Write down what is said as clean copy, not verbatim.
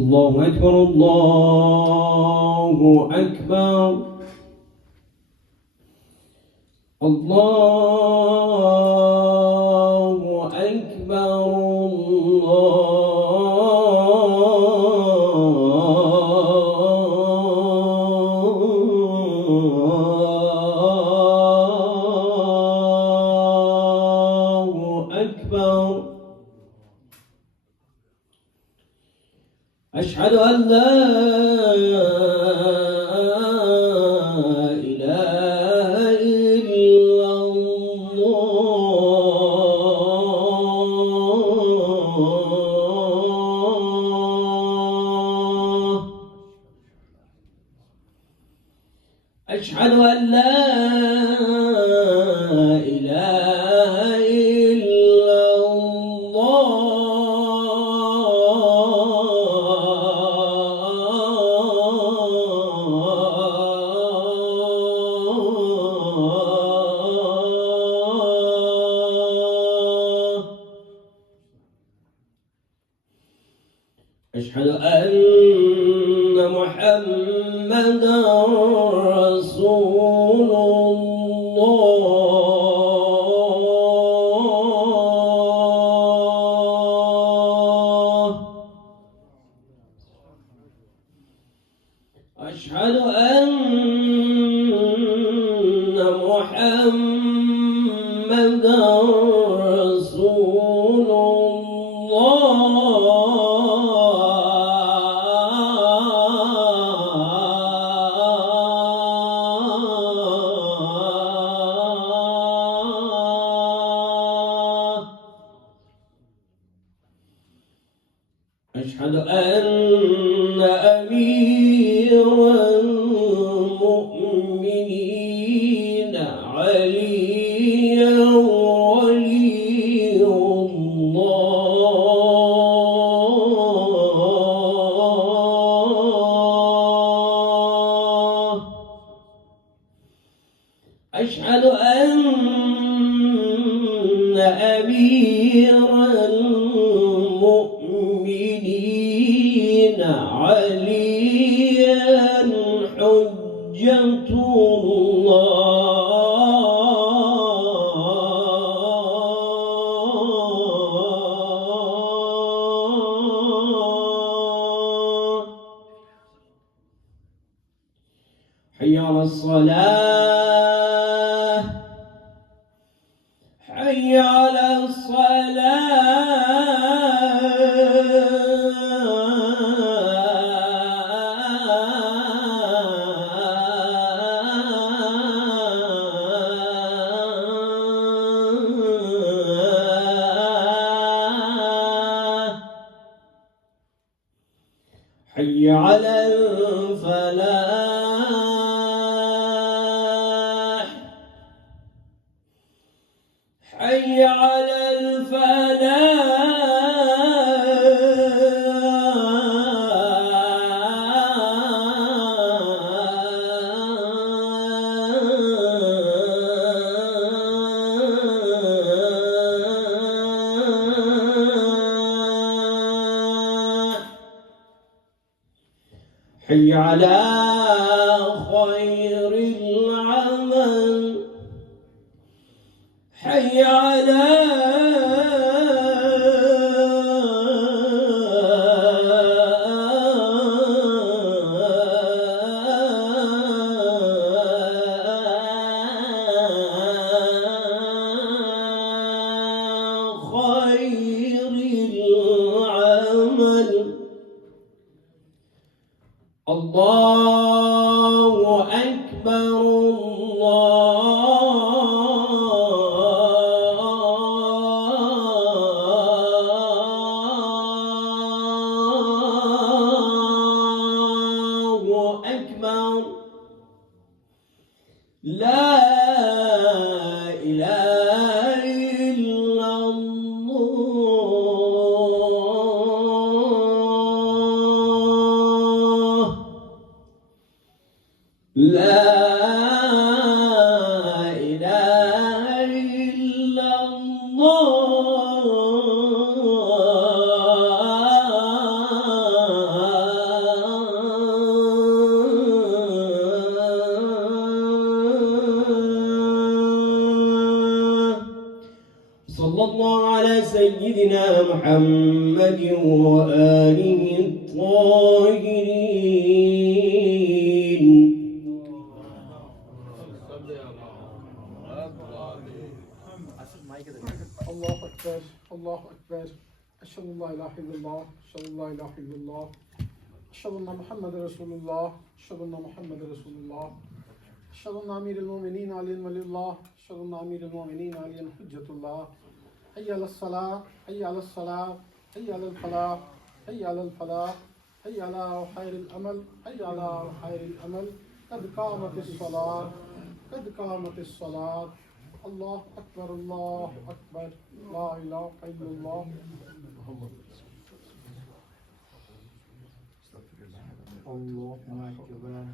الله أكبر الله أكبر الله أكبر الله أكبر. أشهد أن لا إله إلا الله. أشهد أن لا إله إلا الله. أشهد أن محمدًا رسول الله. أشهد أن محمدًا رسول الله. أشهد أن أمير المؤمنين علي ولي الله. أشهد أن أمير المؤمنين عليا حجة الله. حي على الصلاة حي على الصلاة. حي على الفلاح حي على الفلاح. حي على خير العمل حي على خير العمل. الله أكبر الله أكبر. لا إله إلا الله. لا إله إلا الله. صلى الله على سيدنا محمد وآله الطاهرين. الله أكبر الله أكبر أشهد أن لا إله إلا الله أشهد أن لا إله إلا الله أشهد أن محمد رسول الله أشهد أن محمد رسول الله أشهد أن أمير المؤمنين علي ولي الله أشهد أن أمير المؤمنين علي حجة الله. حي على الصلاة حي على الصلاة حي على الفلاح حي على الفلاح حي على خير الأمل حي على خير الأمل. قد قامت الصلاة قد قامت الصلاة. الله أكبر الله أكبر لا إله إلا الله محمد رسول الله.